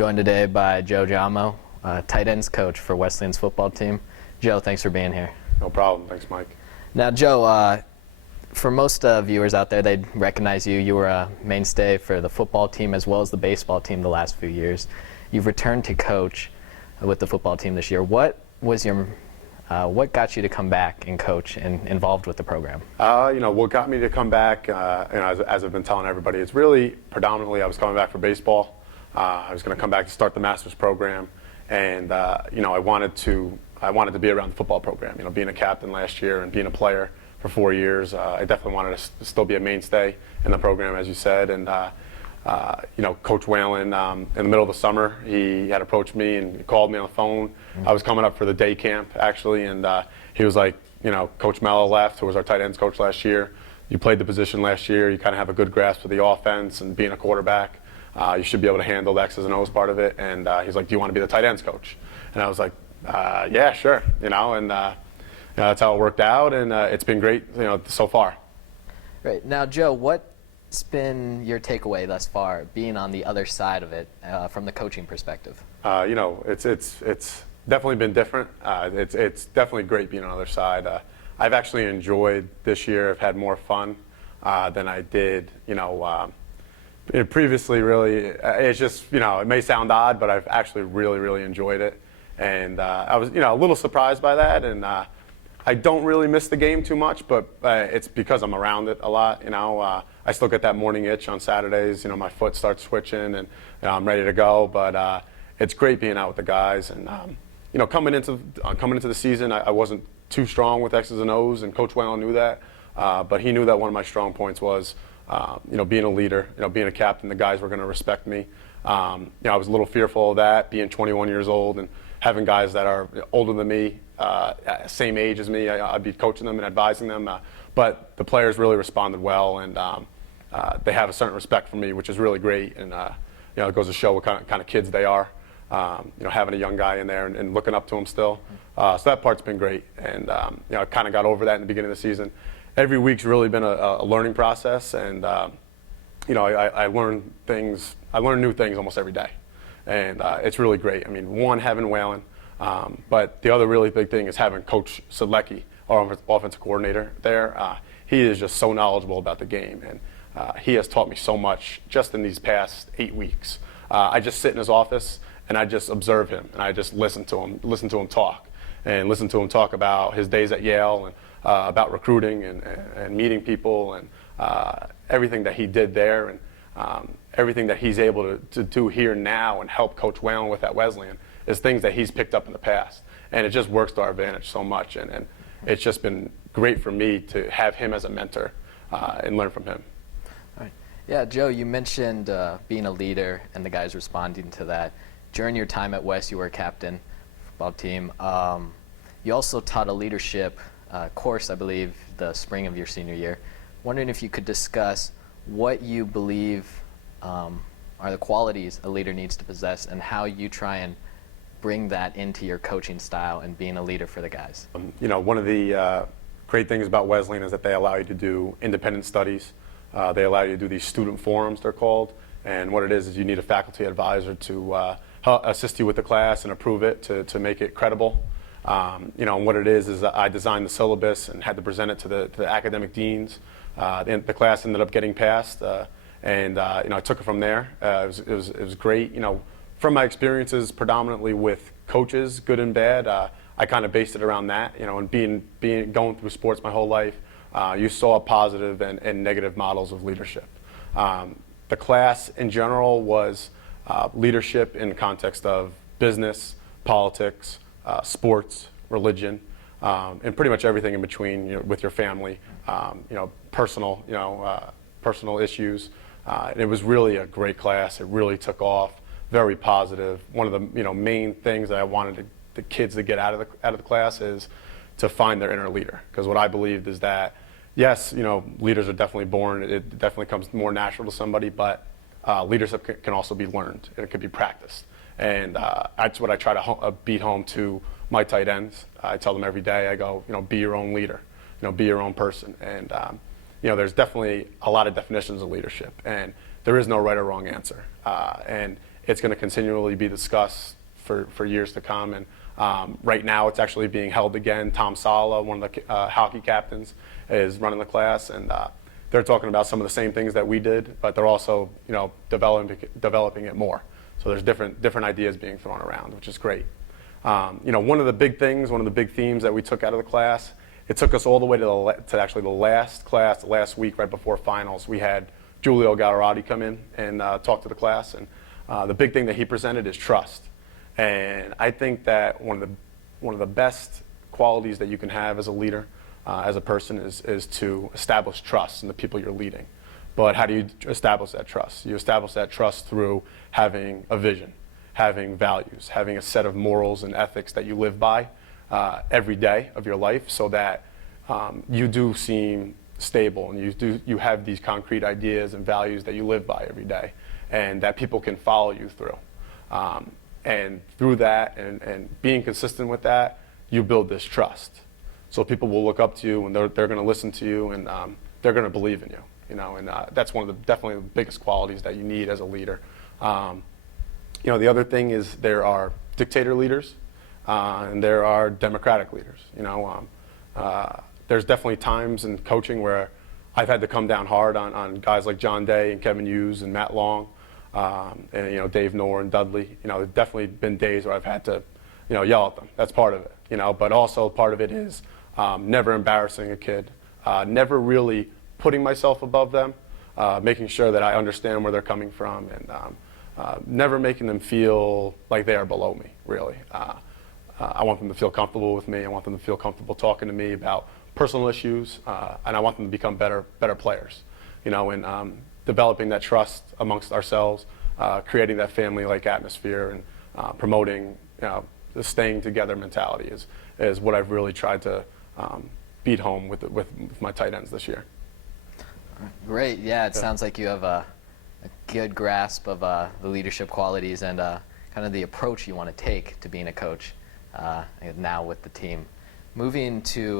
joined today by Giaimo, tight ends coach for Wesleyan's football team. Joe, thanks for being here. No problem. Thanks, Mike. Now, Joe, for most viewers out there, they'd recognize you. You were a mainstay for the football team as well as the baseball team the last few years. You've returned to coach with the football team this year. What got you to come back and coach and involved with the program? What got me to come back, as I've been telling everybody, it's really predominantly I was coming back for baseball. I was going to come back to start the master's program, and I wanted to be around the football program. Being a captain last year and being a player for 4 years, I definitely wanted to still be a mainstay in the program, as you said. And Coach Wesleyan, in the middle of the summer, he had approached me and he called me on the phone. Mm-hmm. I was coming up for the day camp, actually, and he was like, Coach Mello left, who was our tight ends coach last year. You played the position last year. You kind of have a good grasp of the offense and being a quarterback. You should be able to handle the X's and O's part of it. And he's like, do you want to be the tight ends coach? And I was like, yeah, sure. And that's how it worked out, and it's been great, so far. Right. Now, Joe, what's been your takeaway thus far, being on the other side of it from the coaching perspective? It's definitely been different. It's definitely great being on the other side. I've actually enjoyed this year. I've had more fun than I did, previously. Really, it's just, it may sound odd, but I've actually really, really enjoyed it. And I was, a little surprised by that. And I don't really miss the game too much, but it's because I'm around it a lot. I still get that morning itch on Saturdays. My foot starts twitching, and I'm ready to go. But it's great being out with the guys. And coming into the season, I wasn't too strong with X's and O's, and Coach Wesleyan knew that. But he knew that one of my strong points was, being a leader, being a captain. The guys were going to respect me. I was a little fearful of that, being 21 years old and having guys that are older than me, same age as me. I'd be coaching them and advising them. But the players really responded well, and they have a certain respect for me, which is really great. And it goes to show what kind of kids they are. Having a young guy in there and looking up to him still. So that part's been great. And I kind of got over that in the beginning of the season. Every week's really been a learning process, and I learn things. I learn new things almost every day, and it's really great. I mean, one, having Wesleyan, but the other really big thing is having Coach Sedlecki, our offensive coordinator there. He is just so knowledgeable about the game, and he has taught me so much just in these past 8 weeks. I just sit in his office and I just observe him, and I just listen to him talk, and listen to him talk about his days at Yale and about recruiting and meeting people and everything that he did there, and everything that he's able to do here now and help Coach Wesleyan with at Wesleyan is things that he's picked up in the past. And it just works to our advantage so much. And it's just been great for me to have him as a mentor and learn from him. All right. Yeah, Joe, you mentioned being a leader and the guys responding to that. During your time at West, you were a captain football team. You also taught a leadership course, I believe, the spring of your senior year. Wondering if you could discuss what you believe are the qualities a leader needs to possess and how you try and bring that into your coaching style and being a leader for the guys. One of the great things about Wesleyan is that they allow you to do independent studies. They allow you to do these student forums, they're called. And what it is you need a faculty advisor to assist you with the class and approve it to make it credible. And what it is I designed the syllabus and had to present it to the academic deans. The class ended up getting passed, and I took it from there. It was great. From my experiences predominantly with coaches, good and bad, I kind of based it around that. And going through sports my whole life, you saw positive and negative models of leadership. The class in general was leadership in the context of business, politics, sports, religion, and pretty much everything in between, with your family, personal issues. And it was really a great class. It really took off, very positive. One of the main things that I wanted the kids to get out of the class is to find their inner leader. Because what I believed is that, yes, leaders are definitely born. It definitely comes more natural to somebody, but leadership can also be learned, and it can be practiced. And that's what I try to beat home to my tight ends. I tell them every day, I go, be your own leader, be your own person. And there's definitely a lot of definitions of leadership, and there is no right or wrong answer. And it's going to continually be discussed for years to come. And right now it's actually being held again. Tom Sala, one of the hockey captains, is running the class, and they're talking about some of the same things that we did, but they're also, developing it more. So there's different ideas being thrown around, which is great. One of the big things, one of the big themes that we took out of the class, it took us all the way to actually the last class, the last week right before finals. We had Giulio Gallerati come in and talk to the class, and the big thing that he presented is trust. And I think that one of the best qualities that you can have as a leader, as a person, is to establish trust in the people you're leading. But how do you establish that trust? You establish that trust through having a vision, having values, having a set of morals and ethics that you live by every day of your life, so that you do seem stable, and you have these concrete ideas and values that you live by every day, and that people can follow you through. And through that and being consistent with that, you build this trust. So people will look up to you, and they're going to listen to you, and they're going to believe in you. And that's one of definitely the biggest qualities that you need as a leader. The other thing is there are dictator leaders, and there are democratic leaders. There's definitely times in coaching where I've had to come down hard on guys like John Day and Kevin Hughes and Matt Long, and Dave Knorr and Dudley. There's definitely been days where I've had to, yell at them. That's part of it. But also part of it is never embarrassing a kid, never really putting myself above them, making sure that I understand where they're coming from, and never making them feel like they are below me. Really, I want them to feel comfortable with me. I want them to feel comfortable talking to me about personal issues, and I want them to become better players. And developing that trust amongst ourselves, creating that family-like atmosphere, and promoting the staying together mentality is what I've really tried to beat home with my tight ends this year. Great. Yeah, it sounds like you have a good grasp of the leadership qualities and kind of the approach you want to take to being a coach now with the team. Moving to,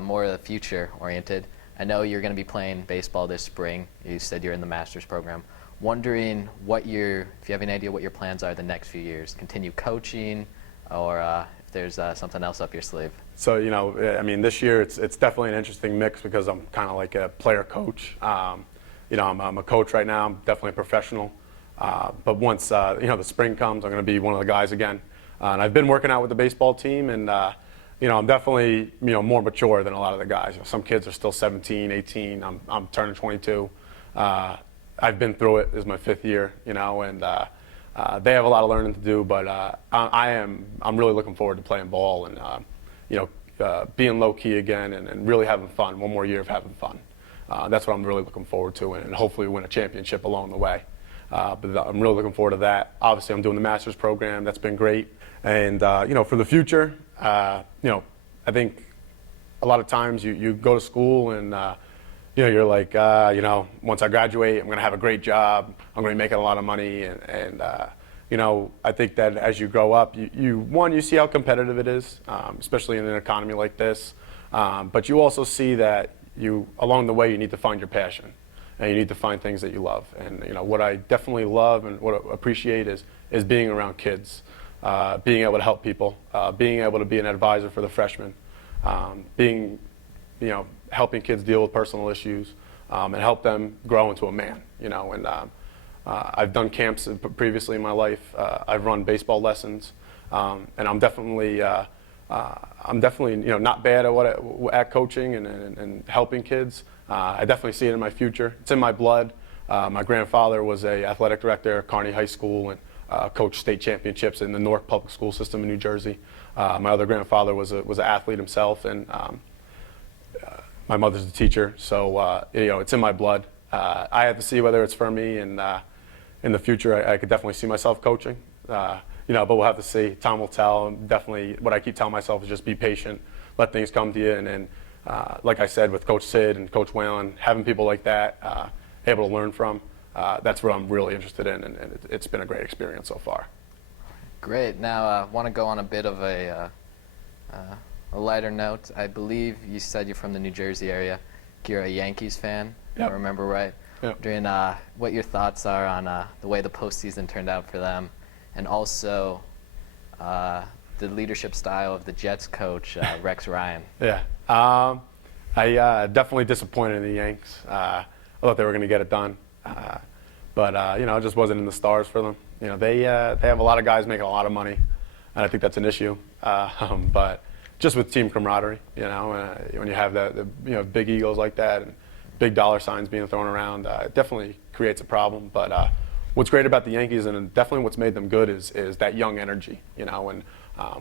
more of the future-oriented. I know you're going to be playing baseball this spring. You said you're in the master's program. Wondering if you have any idea what your plans are the next few years. Continue coaching, or if there's something else up your sleeve. So, this year it's definitely an interesting mix because I'm kind of like a player coach. I'm a coach right now. I'm definitely a professional. But once, the spring comes, I'm going to be one of the guys again. And I've been working out with the baseball team, and, I'm definitely, more mature than a lot of the guys. Some kids are still 17, 18. I'm turning 22. I've been through it. This is my 5th year, and they have a lot of learning to do, but I'm really looking forward to playing ball and, being low-key again and really having fun, one more year of having fun. That's what I'm really looking forward to, and hopefully win a championship along the way. But I'm really looking forward to that. Obviously, I'm doing the master's program. That's been great. And, for the future, I think a lot of times you go to school and, you're like, once I graduate, I'm going to have a great job. I'm going to be making a lot of money. And I think that as you grow up, you see how competitive it is, especially in an economy like this. But you also see that along the way, you need to find your passion. And you need to find things that you love. And what I definitely love and what I appreciate is being around kids, being able to help people, being able to be an advisor for the freshmen, helping kids deal with personal issues, and help them grow into a man. And I've done camps previously in my life. I've run baseball lessons, and I'm definitely not bad at coaching and helping kids. I definitely see it in my future. It's in my blood. My grandfather was a athletic director at Kearney High School and coached state championships in the Newark public school system in New Jersey. My other grandfather was an athlete himself, and my mother's a teacher. So it's in my blood. I have to see whether it's for me, and in the future, I could definitely see myself coaching. But we'll have to see. Time will tell. And definitely, what I keep telling myself is just be patient, let things come to you, and like I said, with Coach Sid and Coach Whalen, having people like that, able to learn from, that's what I'm really interested in, and it's been a great experience so far. Great. Now, I want to go on a bit of a lighter note. I believe you said you're from the New Jersey area. You're a Yankees fan, Yep. if I remember right. Yeah. wondering what your thoughts are on the way the postseason turned out for them, and also the leadership style of the Jets coach, Rex Ryan. Yeah. I definitely disappointed in the Yanks. I thought they were going to get it done. But it just wasn't in the stars for them. They have a lot of guys making a lot of money, and I think that's an issue. But just with team camaraderie, when you have the big egos like that and big dollar signs being thrown around, it definitely creates a problem. But what's great about the Yankees, and definitely what's made them good, is that young energy. And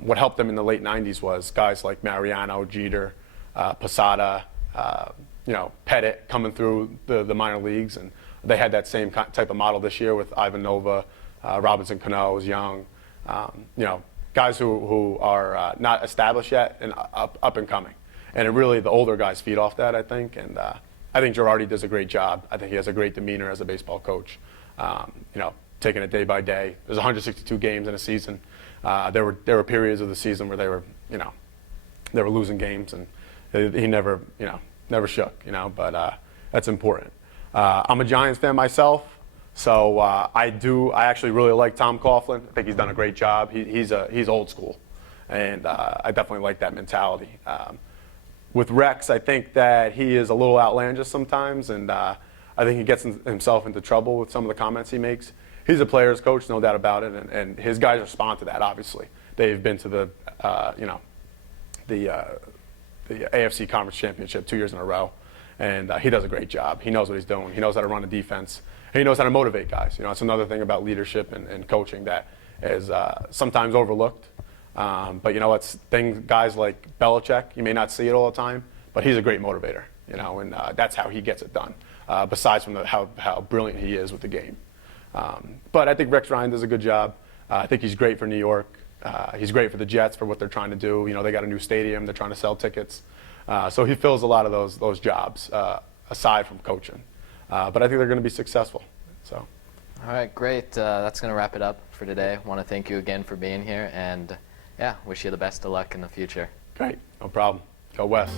what helped them in the late '90s was guys like Mariano, Jeter, Posada, Pettit coming through the minor leagues, and they had that same type of model this year with Ivan Nova, Robinson Cano was young, guys who are not established yet and up and coming. And it really, the older guys feed off that, I think. And I think Girardi does a great job. I think he has a great demeanor as a baseball coach. Taking it day by day. There's 162 games in a season. There were periods of the season where they were losing games, and he never shook. But that's important. I'm a Giants fan myself, so I actually really like Tom Coughlin. I think he's done a great job. He's old school, and I definitely like that mentality. With Rex, I think that he is a little outlandish sometimes, and I think he gets himself into trouble with some of the comments he makes. He's a player's coach, no doubt about it, and his guys respond to that. Obviously, they've been to the AFC Conference Championship 2 years in a row. And he does a great job. He knows what he's doing. He knows how to run a defense. And he knows how to motivate guys. It's another thing about leadership and coaching that is sometimes overlooked. But guys like Belichick, you may not see it all the time, but he's a great motivator. And that's how he gets it done. Besides from how brilliant he is with the game. But I think Rex Ryan does a good job. I think he's great for New York. He's great for the Jets for what they're trying to do. They got a new stadium. They're trying to sell tickets. So he fills a lot of those jobs aside from coaching. But I think they're going to be successful. So. All right, great. That's going to wrap it up for today. I want to thank you again for being here, and wish you the best of luck in the future. Great, no problem. Go West.